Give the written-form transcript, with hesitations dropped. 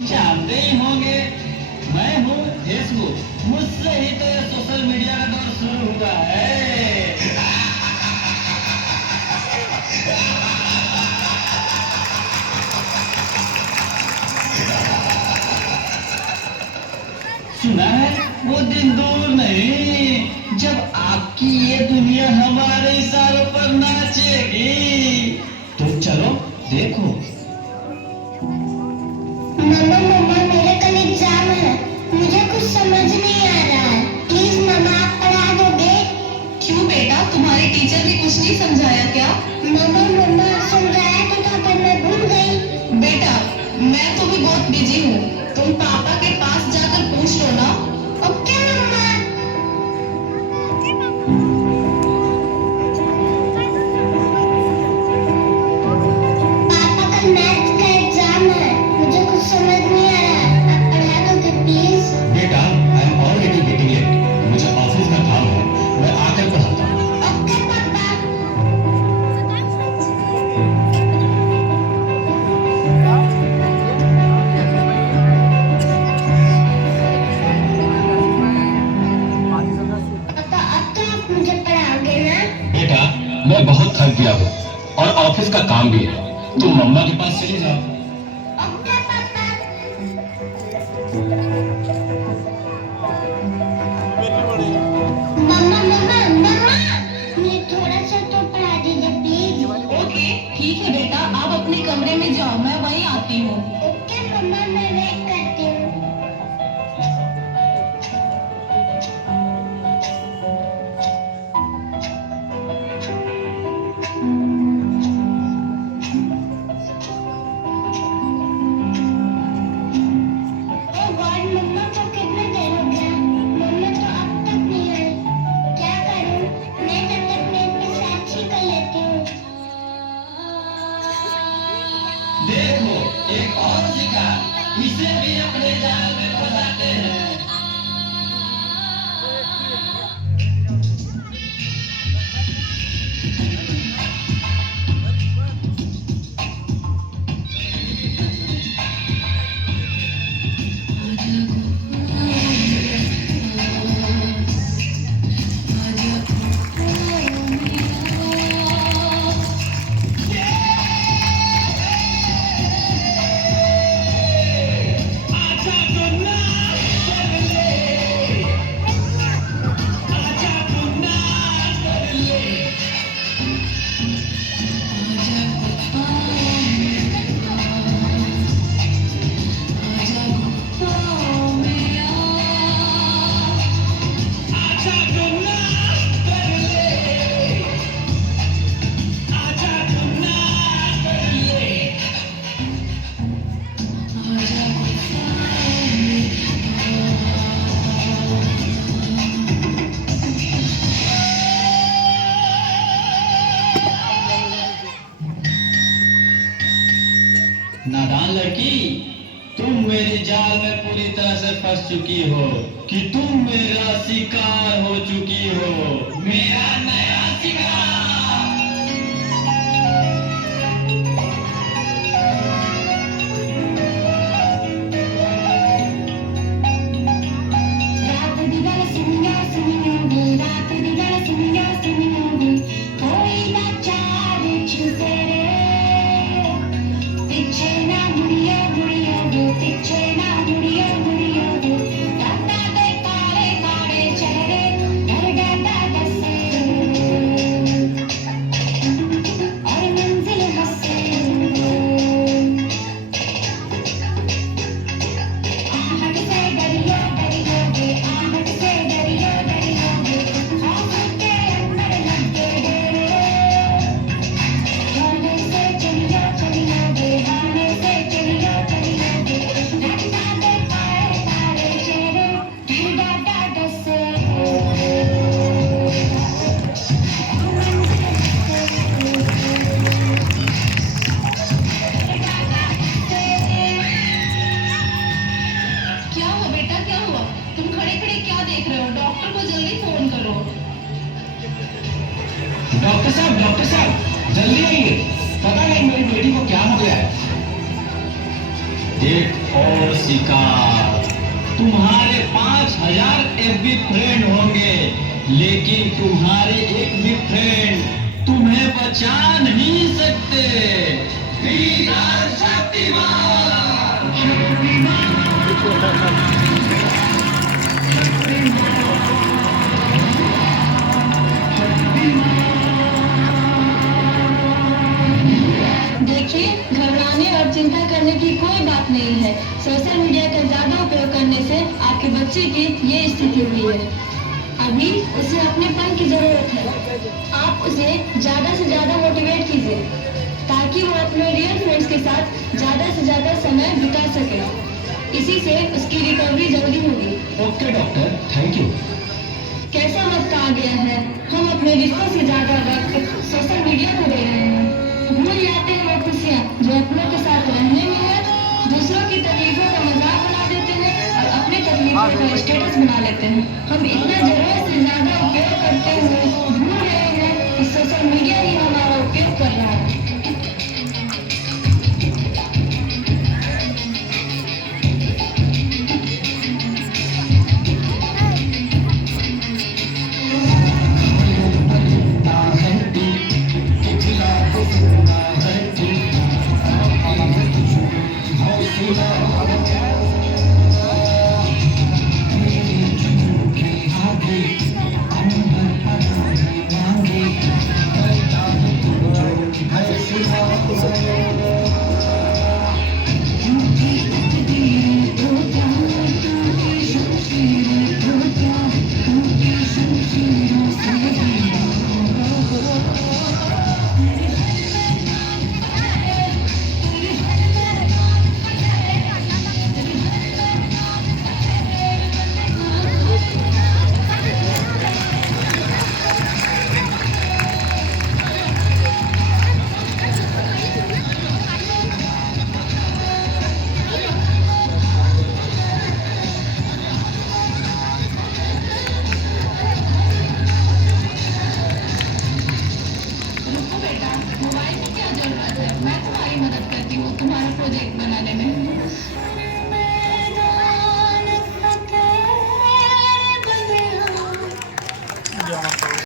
जानते ही होंगे, मैं हूँ फेसबुक। मुझसे ही तो ये सोशल मीडिया का दौर शुरू हुआ है। सुना है वो दिन दूर नहीं जब आपकी ये दुनिया हमारे इशारों पर नाचेगी। तो चलो देखो। मम्मा मम्मा मेरा कल एग्जाम है, मुझे कुछ समझ नहीं आ रहा है, प्लीज मम्मा आप पढ़ा दोगे? क्यों बेटा, तुम्हारे टीचर ने कुछ नहीं समझाया क्या? मम्मा मम्मा समझाया तो था पर मैं भूल गई। बेटा मैं तो भी बहुत बिजी हूँ, तुम पापा के पास जाकर पूछ लो ना। ओके मम्मा। पापा कल मैथ का एग्जाम है, मुझे कुछ समझ नहीं आ रहा है, आप पढ़ा दोगे प्लीज? बेटा I am already getting late, मुझे ऑफिस का काम है, मैं आकर पढ़ाता हूँ। ओके पापा। पापा अब तो आप मुझे पढ़ाओगे ना? बेटा मैं बहुत थक गया हूँ और ऑफिस का काम भी है, तुम मम्मा के पास चले जाओ। ओके पापा। मम्मा मम्मा मम्मा मुझे थोड़ा सा तो पढ़ा दीजिए प्लीज। ओके ठीक है बेटा, आप अपने कमरे में जाओ, मैं वहीं आती हूँ। ओके मम्मा मैं वेट करती हूँ। ओह गॉड मम्मा को कितना देर हो गया, मम्मा तो अब तक नहीं आई। क्या करूँ, मैं तब तक नेट पे सर्च ही कर लेती हूँ। देखो एक और शिकार, इसे भी अपने जाल में फंसाते हैं। नादान लड़की, तुम मेरी जाल में पूरी तरह से फंस चुकी हो कि तुम मेरा शिकार हो चुकी हो, मेरा नया शिकार। रात दिगल सिंगा रात दिगल सिंगा कोई ना चार छुपे रे, पीछे ना मुड़ियो मुड़ियो दो, पीछे ना मुड़ियो मुड़ियो दो, दादा दे काले काले चेहरे डर डाटा दसे और मंजिल हंसे। आहट से डरियो डरियोगे, आहट से डरियो डरियोगे, खौफ के अंदर लगे डेरे, गाने से चलियो चलियोगे, गाने से चलियो चलियोगे, डंडा दे काले काले चेहरे डर डाटा दसे क्या हुआ बेटा, क्या हुआ? तुम खड़े खड़े क्या देख रहे हो? डॉक्टर को जल्दी फोन करो। डॉक्टर साहब जल्दी आइए, पता नहीं मेरी बेटी को क्या हो गया है। देख ओ शिकार, तुम्हारे 5000 एफबी फ्रेंड होंगे, लेकिन तुम्हारे एक भी फ्रेंड तुम्हें बचा नहीं सकते। वीर शक्तिमान। देखिए, घबराने और चिंता करने की कोई बात नहीं है। सोशल मीडिया का ज्यादा उपयोग करने से आपके बच्चे की ये स्थिति हुई है। अभी उसे अपनेपन की जरूरत है। आप उसे ज्यादा से ज्यादा मोटिवेट कीजिए ताकि वो अपने रियल फ्रेंड्स के साथ ज्यादा से ज्यादा समय बिता सके। इसी से उसकी रिकवरी जल्दी होगी। Okay doctor, thank you. कैसा वक्त आ गया है, हम अपने रिश्तों से ज्यादा वक्त सोशल मीडिया को दे रहे हैं। भूल जाते हैं वो खुशियाँ जो अपनों के साथ रहने में है। दूसरों की तकलीफों का मजाक बना देते हैं और अपनी तकलीफों का स्टेटस बना लेते हैं। हम इतना जरूरत से ज्यादा उपयोग करते हुए भूल रहे हैं कि सोशल मीडिया ही हमारा उपयोग कर रहा है। मोबाइल की क्या जरूरत है, मैं तुम्हारी मदद करती हूँ तुम्हारा प्रोजेक्ट बनाने